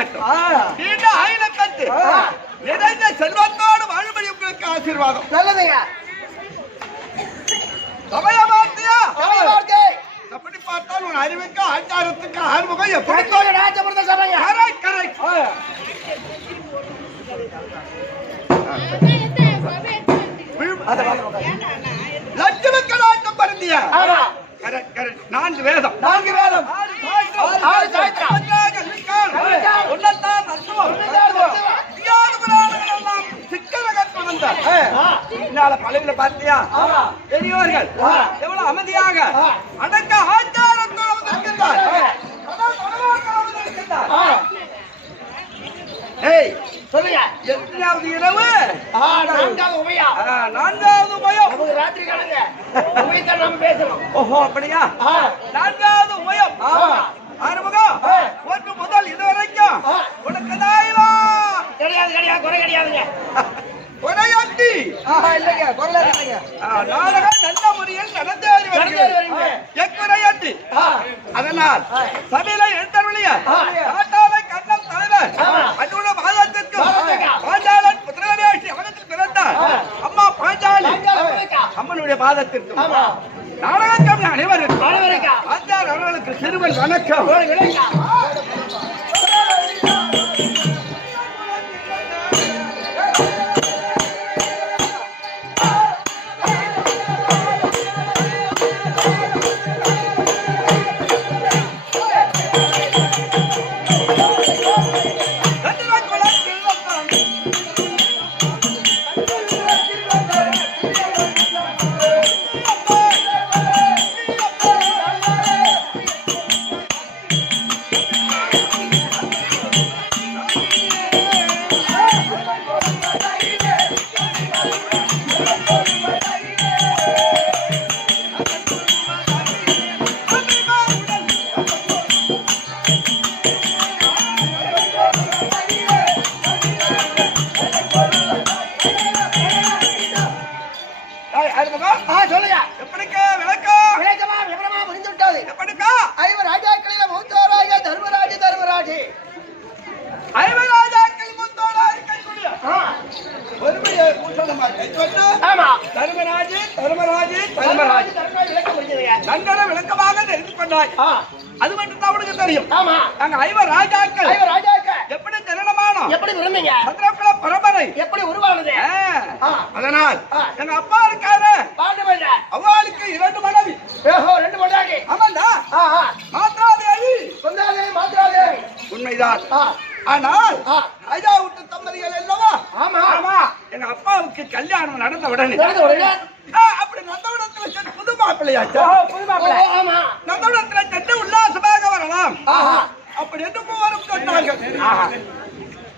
உண்டாகட்டும். நீண்ட ஆயிரக்கத்து நிறைந்த செல்வத்தோடு வாழும்படி உங்களுக்கு ஆசீர்வாதம். நல்லதுங்க. சமயவார்த்தையா எப்படி பார்த்தால் உன் அறிவுக்கு ஆச்சாரத்துக்கு ஆறுமுகம் எப்படி லட்சுமிக்கு நாட்டம் பருந்திய நான்கு வேதம் பழவில பார்த்தியா பெரியவர்கள் எவ்வளவு அமைதியாக அடக்க ஆச்சாரத்தோடு சொல்லுங்க. எத்தனாவது இரவு? நான்காவது உபயம். ராத்திரி காலங்க நம்ம பேசணும். ஓஹோ, அப்படியா? நான்காவது உபயம். ஆறுமுகம் ஒன்று முதல் இதுவரைக்கும் உனக்கு கிடையாது கிடையாது குறை கிடையாதுங்க. குறையாட்டி இல்லைங்க குறை இல்லைங்க. நாடகம் நல்ல முறையில் நடந்தேறி வருகிறது. எக்குறையாட்டி அதனால் சபையில எழுத்தருளிய நாட்டாளை கண்ணம் தலைவர் அன்னுட மாதத்திற்கு பாஞ்சாலன் புத்திரவேஷி அவனத்தில் பிறந்தார். அம்மா பாஞ்சாலி அம்மனுடைய பாதத்திற்கு நாடகம் அனைவருக்கும் பாஞ்சால் அவர்களுக்கு சிறுவன் வணக்கம். விளக்கமாக தெரிந்து கொண்டாய். அது மட்டும் தான் உனக்கு தெரியும். நாங்க ஐவர் ராஜாக்கள் எப்படி ஜனனமானோம், எப்படி பிறந்தீங்க, சந்திரகுல பரம்பரை எப்படி உருவானது. அதனால் எங்க அப்பா இருக்காரு அவளுக்கு 2 மனைவி. ரெண்டு மனைவி. ஆமாண்டா. மாத்ராதேவி உண்மைதான். ஆனால் ராஜா விட்டு தம்பதிகள் அல்லவா? ஆமா ஆமா. எங்க அப்பாவுக்கு கல்யாணம் நடந்த உடனே அப்படி நந்தவனத்துல புது மாப்பிள்ளையாச்சா? புது மாப்பிள்ளை. ஆமா. நந்தவனத்துல சென்று உல்லாசமாக வரலாம் அப்படி என்று வரும் சொன்னாங்க.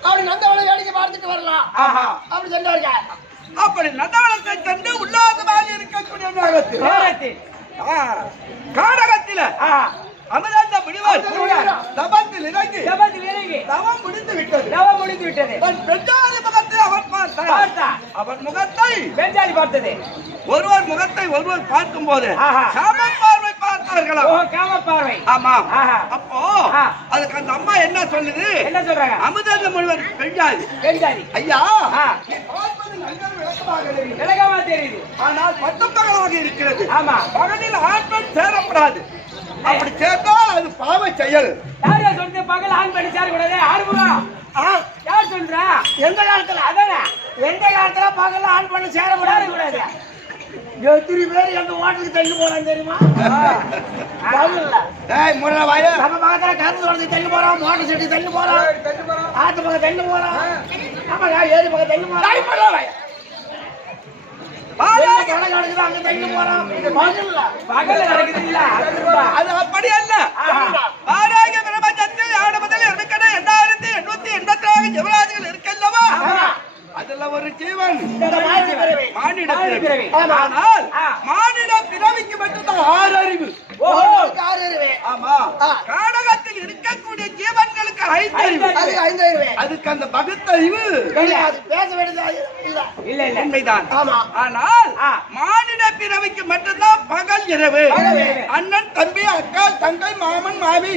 அப்படி நந்தவனை வேடிக்கை பார்த்துட்டு வரலாம் அப்படி சொன்னாங்க. அப்படி நந்தவனத்தை சென்று உல்லாசமாக இருக்கக்கூடிய நேரத்தில் காடகத்தில அமராந்த முடிவார் தபத்தில் இறங்கி தவம் முடிந்து விட்டது. பெஞ்சாலி முகத்தை அவர் பார்த்தார். அவர் முகத்தை பெஞ்சாலி பார்த்தது. ஒருவர் முகத்தை ஒருவர் பார்க்கும் போது காம பார்வை பார்த்தார்களா? காம பார்வை. ஆமா. அப்போ அதுக்கு அந்த அம்மா என்ன சொல்லுது? என்ன சொல்றாங்க? அமராந்த முடிவார் பெஞ்சாலி ஐயா விளக்கமா தெரியுது. ஆனால் பட்டப்பகலாக இருக்கிறது. ஆமா. பகலில் ஆண் பெண் சேரப்படாது. அப்படி சேர்த்தால் அது பாவ செயல். யார் சொல்றது? பகல் ஆண் பெண் சேரக்கூடாது. ஆறுமுகம் யார் சொல்றா? எந்த காலத்துல? அதானே எந்த காலத்துல பகல் ஆண் பெண் சேரக்கூடாது. எத்தனை பேர் எங்க ஓட்டுக்கு தள்ளி போறான் தெரியுமா? நம்ம பக்கத்துல கருத்து ஓட்டுக்கு தள்ளி போறோம், மோட்டர் செடி தள்ளி போறோம், ஆத்து பக்கம் தள்ளி போறோம், ஆமா ஏரி பக்கம் தள்ளி போறோம். அது அப்படி அல்ல. பிரபஞ்சத்தில் 2886 ஜீவராஜிகள் இருக்கல்லவா? அதுல ஒரு ஜீவன் மானிட பிறவி. ஆனால் மானிட பிறவிக்கு மட்டும்தான் 6 அறிவு. ஆமா. காடகத்தில் இருக்கக்கூடிய ஜீவன்களுக்கு 5 அறிவு. அதுக்கு அந்த பகுத்தறிவு பேச வேண்டியது இல்ல. உண்மைதான். ஆனால் மானிட பிறவிக்கு மட்டும்தான் பகல் இரவு. அண்ணன் தம்பி அக்கா தங்கை மாமன் மாமி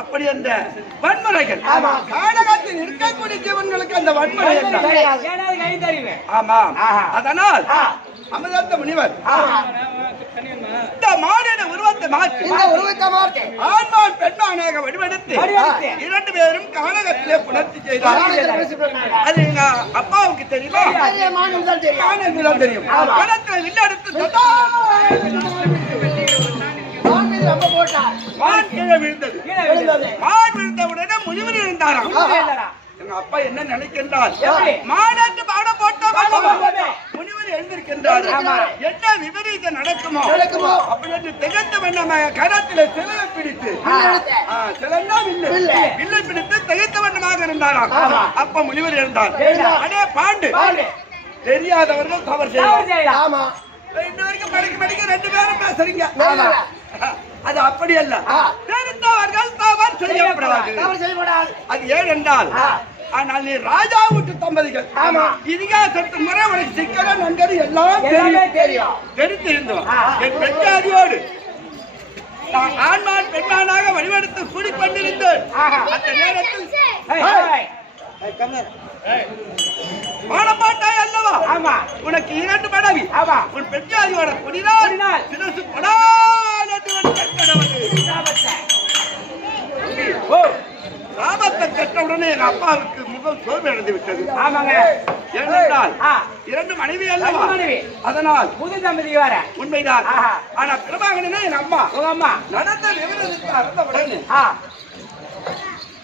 அப்படி அந்த வன்முறைகள் காடகத்தில் இருக்கக்கூடிய ஜீவன்களுக்கு அந்த வன்முறை இல்லை. ஆமா, அதனால் அமிர்த முனிவர் இந்த மாநில உருவத்தை மாற்றி ஆண்மான் பெண்மானாக வடிவெடுத்து 2 பேரும் கானகத்திலே புணர்ச்சி செய்தார்கள். அது எங்க அப்பாவுக்கு தெரியுமா? மாநிலம் தெரியும். பணத்துல வில்லெடுத்து மான் கீழே விழுந்தது. மான் விழுந்த உடனே முனிவர் இருந்தாராம். எங்க அப்பா என்ன நினைக்கின்றார்? மாநாட்டு பாட போட்டோம் முனிவர் எழுந்திருக்கின்றார். என்ன விபரீதம் நடக்குமோ அப்படின்னு திகழ்ந்த வண்ணமாக கரத்திலே சிலையை பிடித்து சிலைன்னா வில்லை பிடித்து திகழ்ந்த வண்ணமாக இருந்தாராம். அப்ப முனிவர் எழுந்தார். அடே பாண்டு, தெரியாதவர்கள் தவறு செய்யலாம். இன்ன வரைக்கும் படிக்க 2 பேரும் பேசுறீங்க. அது அப்படி அல்ல. தெரிந்தவர்கள் தவறு செய்யப்படாது. அது ஏன் என்றால், ஆனால் நீ ராஜா வீட்டு தம்பதிகள் இதிகாசத்து முறை உனக்கு சிக்கல நன்கது எல்லாம் தெரியும். தெரிந்திருந்தோம். என் பெற்றாதியோடு நான் ஆண்மான் பெண்ணானாக வழிவெடுத்து கூடிக்கொண்டிருந்தேன். அந்த நேரத்தில் பாடமாட்டாய் அல்லவா? உனக்கு 2 மனைவி. உன் பெற்றாதியோட குடினால் சிரசு சாபத்தை கெட்டவுடனே எங்க அப்பாவுக்கு முகம் சோர்வு அடைந்து விட்டது. ஏனென்றால் 2 மனைவி அல்லவா? அதனால் முதல் தம்பதி வர உண்மைதான். ஆனா பிரபாகரனே எங்க அம்மா நடந்த விவரத்தை அறிந்தவுடனே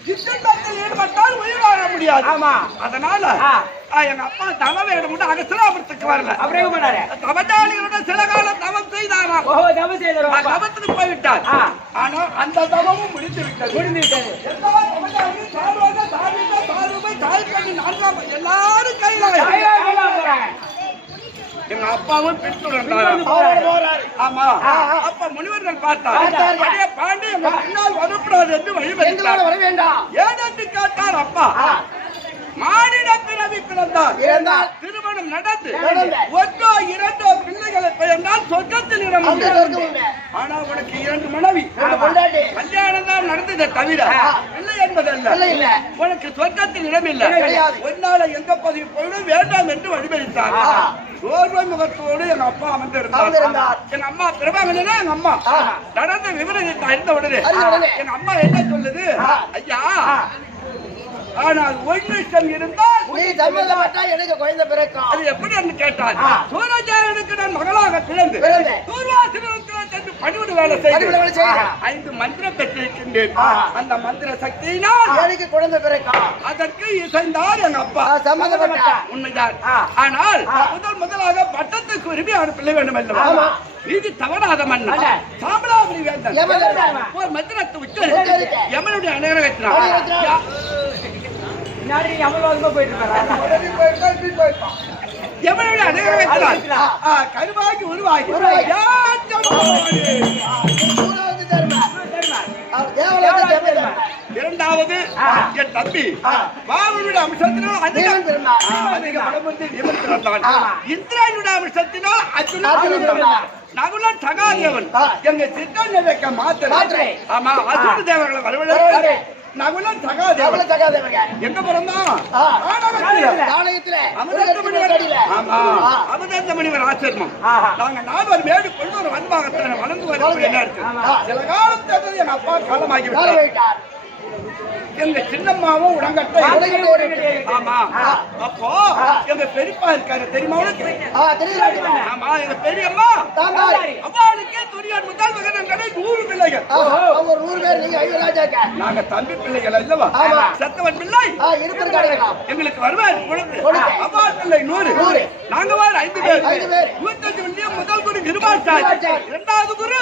யுத்தத்தில் ஈடுபட்டால் உயிர் வாழ முடியாது. அதனால எங்க அப்பா தவ வேணும் அகசிராபுரத்துக்கு வரல. தவஜாலிகளோட சில காலம் தவம் செய்தாராம். தவத்துக்கு போய்விட்டார். ஆனா அந்த தவமும் முடிந்து விட்டது. எல்லாரும் கையில எங்க அப்பாவும் பின்தொடர்ந்தார். ஆமா, அப்ப முனிவர்கள் பார்த்தார். பாண்டி எங்க பின்னால் வரக்கூடாது என்று வழிபடுத்தார். ஏன் என்று கேட்டார் அப்பா. மானிட பிறவி பிறந்தார். திருமணம் நடந்து 1 2 பிள்ளைகளை பிறந்தால் சொர்க்கத்தில் இடம் உண்டு. ஆனா உனக்கு 2 மனைவி, கல்யாணம் தான் நடந்ததை தவிர பிள்ளை என்பதல்ல. உனக்கு சொர்க்கத்தில் இடம் இல்லை. ஒன்னால எங்க பதவி போயிடும் வேண்டாம் என்று வழிபடுத்தார். சோர்வை முகத்தோடு எங்க அப்பா அமர்ந்திருந்தார். எங்க அம்மா பிரபாகரனா எங்க அம்மா நடந்த விவரத்தை அறிந்த உடனே எங்க அம்மா என்ன சொல்லுது? ஐயா, ஆனால் ஒன்னிஷ்டம் இருந்தால் எனக்கு குழந்தை பிறக்கும். அது எப்படி என்று கேட்டார். சூரஜாயனுக்கு நான் மகளாக பிறந்து தூர்வாசனத்தில் சென்று பணிவிட வேலை செய்து 5 மந்திரம் பெற்றிருக்கின்றேன். அந்த மந்திர சக்தியினால் எனக்கு குழந்தை பிறக்கும். அதற்கு இசைந்தார் எங்க அப்பா. சம்மந்தப்பட்டார். உண்மைதான். ஆனால் முதலாக பட்டத்துக்கு உரிமை அவர் பிள்ளை வேண்டும் அல்லவா? இது தவறாத மன்னன் சாமலாபுரி வேந்தன் ஒரு மந்திரத்தை விட்டு யமனுடைய அனுகிரகத்தினார் கருவாகி உருவாகி இரண்டாவது என் தம்பி பாவனுடைய அம்சத்தினால் அதிக படமுறை இந்திரனுடைய அம்சத்தினால் அர்ஜுனன் நகுலன் சகாதேவன் எங்க சித்தன் மாத்திரை. ஆமா, அசுர தேவர்களை வரவழைத்தார். நகுலன் சகாதேவன் எங்க பிறந்தான்? அமிர்த முனிவர் ஆசிரமம். நாங்க 4 மேடு கொண்டு ஒரு வன்பாகத்தில் வளர்ந்து வருவது என்ன இருக்கு. சில காலத்தில் என் அப்பா காலமாகி விட்டார். எங்க சின்னம்மாவும் உடங்கட்டை. ஆமா, அப்போ எங்க பெரியப்பா இருக்காரு தெரியுமா உனக்கு? ஆமா, எங்க பெரியம்மா அவளுக்கே துரியான் முதல் மகன்களை 100 பிள்ளைகள். 100 பேர். நீங்க 5 ராஜாக்க. நாங்க தம்பி பிள்ளைகள் அல்லவா? சத்தவன் பிள்ளை எங்களுக்கு வருவார் குழந்தை. அவள் பிள்ளை 100. நாங்க வார 5 பேர். 25 மில்லியன் முதல் குரு நிர்வாகித்தார். 2வது குரு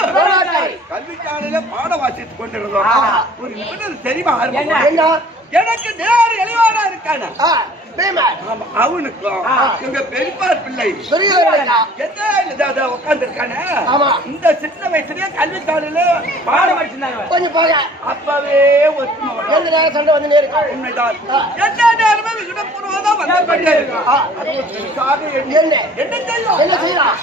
கல்விக்காரில பாட வாசித்துக் கொண்டிருந்தோம். ஒரு நிபுணர் தெரியுமா? எனக்கு நேர் எளிவாரா இருக்கான அவனுக்கும் எங்க பெரியப்பா பிள்ளை எந்த உட்கார்ந்துருக்கானே ஆமா. இந்த சின்ன வயசுலயே கல்வித்தாளில பாடம் படிச்சிருந்தாங்க. கொஞ்சம் போக அப்பவே ஒத்துமை வரும். எந்த நேரம் சண்டை வந்துட்டே இருக்கும். உண்மைதான். எல்லா நேரமும் விகடபூர்வதான் வந்து கொண்டே இருக்கும். அது ஒரு பெருசாக என்ன என்ன செய்யும்? என்ன செய்யலாம்?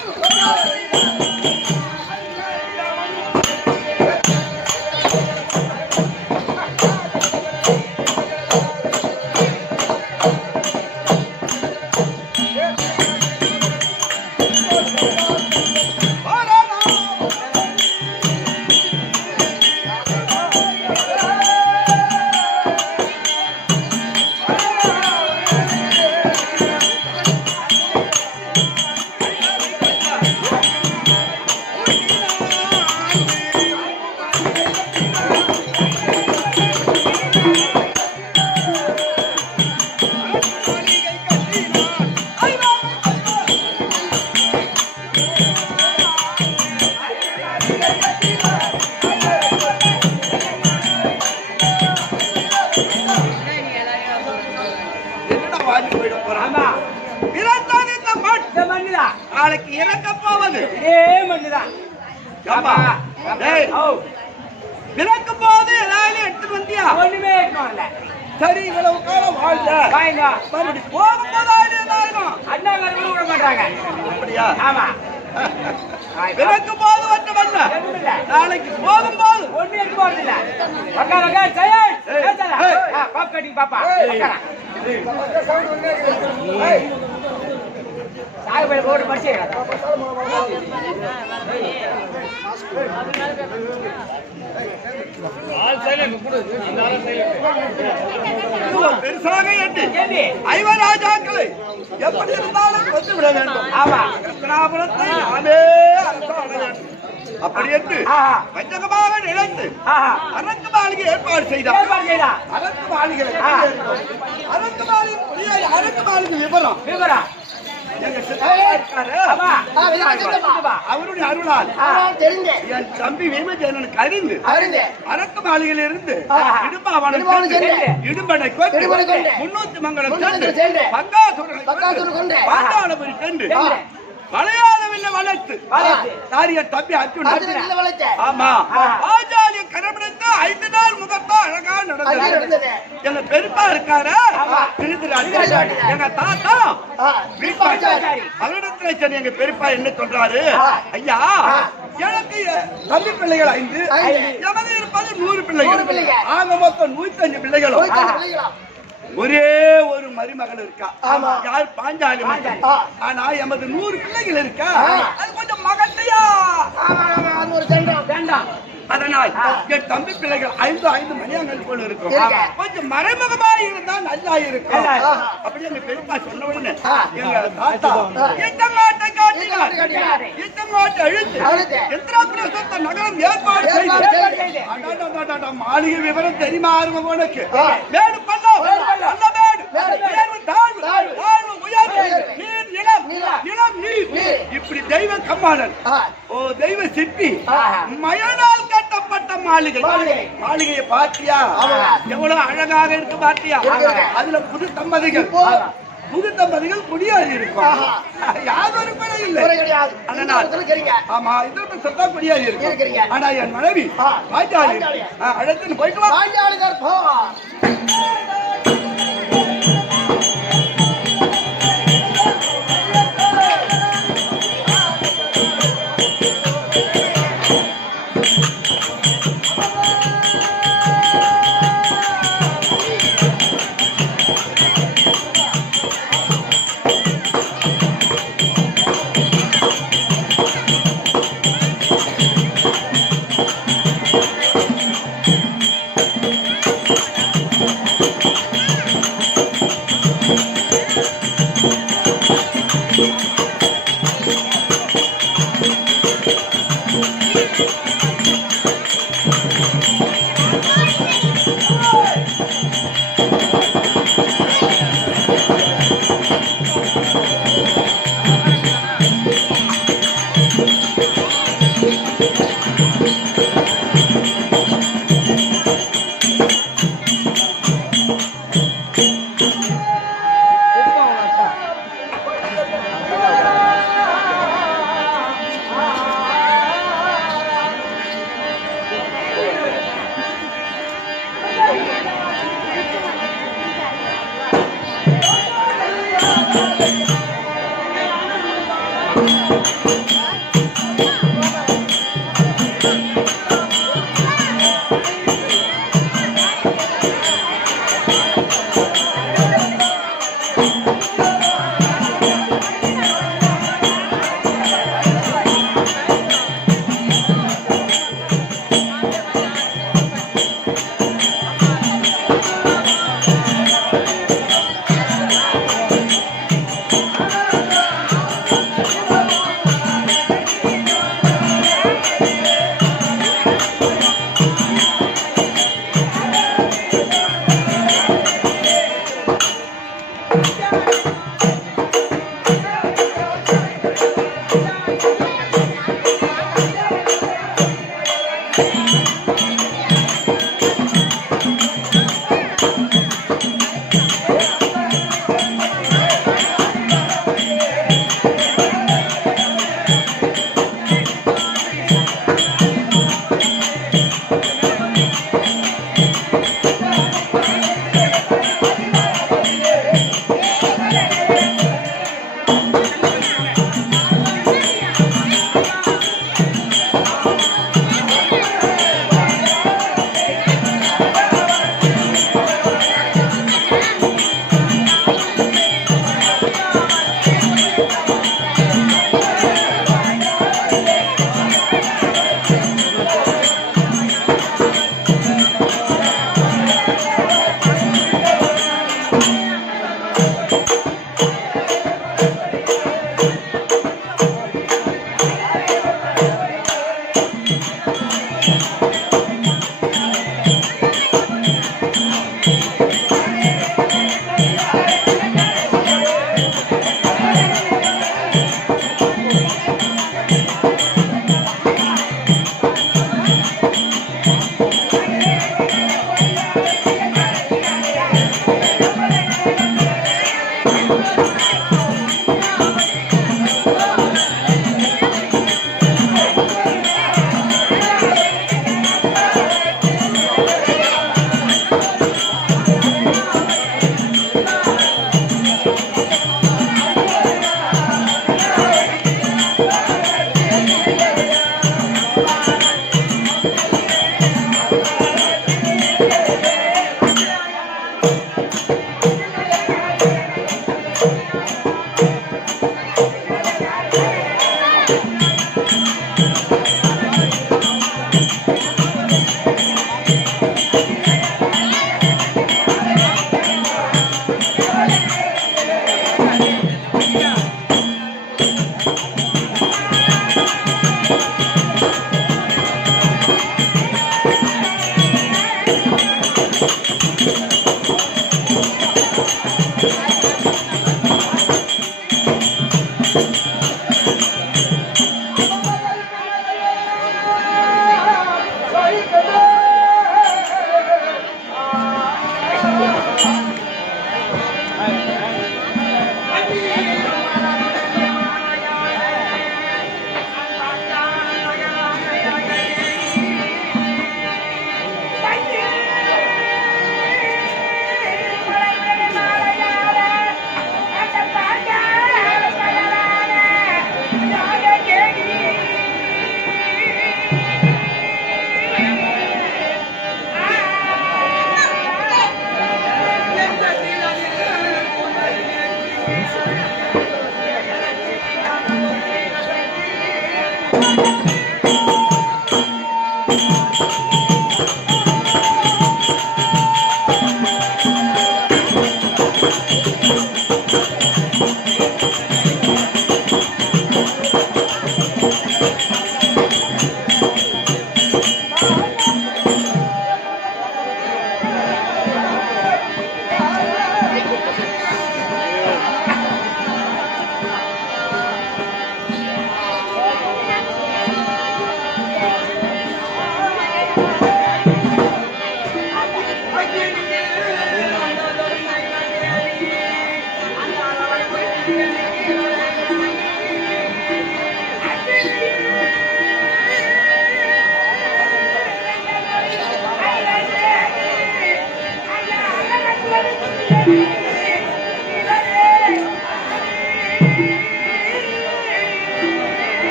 நாளைக்கு இறக்க போவது விளக்க போது ஏதாவது எடுத்துட்டு வந்தியா? சரி, இவ்வளவு காலம் வாழ்ந்த போகும்போது அப்படியா? விளக்க போது வந்த நாளைக்கு போகும்போது போட்டு படிச்சு பெருசாக எண்ணி ஐவராஜாக்களை எப்படி இருந்தாலும் கொண்டு விட வேண்டும். ரத்னாபுரத்தை நாமே அரசாண வேண்டும். அப்படி என்று பஞ்சகமாக நினைத்து அரக்கு மாளிகை ஏற்பாடு செய்தார். அரக்கு மாளிகை அரக்கு மாளிகை விவரம் அவருடைய அருளால் என் தம்பி விமஜனனுக்கு அறிந்து அரக்கு மாளிகையில் இருந்து இடும்பனை முன்னூத்தி மங்கலம் சென்று பங்காசுரனை சென்று மலையாளவில்லை வளர்த்து தம்பி அர்ஜுன் ஆமா ஆச்சாரிய கரபிடித்து 5 நாள் முகத்தா அழகா நடந்தது. எங்க பெருப்பா இருக்காரு எங்க தாத்தா அவரிடத்துல சரி எங்க பெருப்பா என்ன சொல்றாரு? ஐயா, எனக்கு தம்பி பிள்ளைகள் 5, எமது இருப்பது 100 பிள்ளைகள். ஆக மொத்தம் 105 பிள்ளைகளும் ஒரே ஒரு மருமகள் இருக்கா. யார்? பாஞ்சாலி. ஆனா எமது 100 பிள்ளைகள் இருக்கா. அது கொஞ்சம் மகத்தையா அதனால் என் தம்பி பிள்ளைகள் 5 மணியாங்கள் போல இருக்கும். கொஞ்சம் மறைமுகமா இருந்தா நல்லா இருக்கும். அப்படி எங்க பெருப்பா சொன்ன உடனே எங்க தாத்தா யுத்தங்காட்டை காட்டினார். யுத்தங்காட்டை அழுத்து எந்திராபிரசத்த நகரம் ஏற்பாடு செய்து மாளிகை விவரம் தெரியுமா உனக்கு? மேடு பள்ளம் நல்ல மேடு தாழ்வு உயர்வு நீர் நிலம் நீர் இப்படி தெய்வ கம்மாளன் தெய்வ சிற்பி மயனால் கட்டப்பட்ட மாளிகையை பாத்தியா? எவ்வளவு அழகாக இருக்கு பாத்தியா? அதுல புது தம்பதிகள் குடியாறி இருக்கும். யாதொரு குறை இல்லை. ஆமா, இதற்கு சொத்தா குடியாறி இருக்கு. ஆனா என் மனைவி பாஞ்சாலி அழைத்துன்னு போயிட்டு Thank you.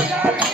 Thank you.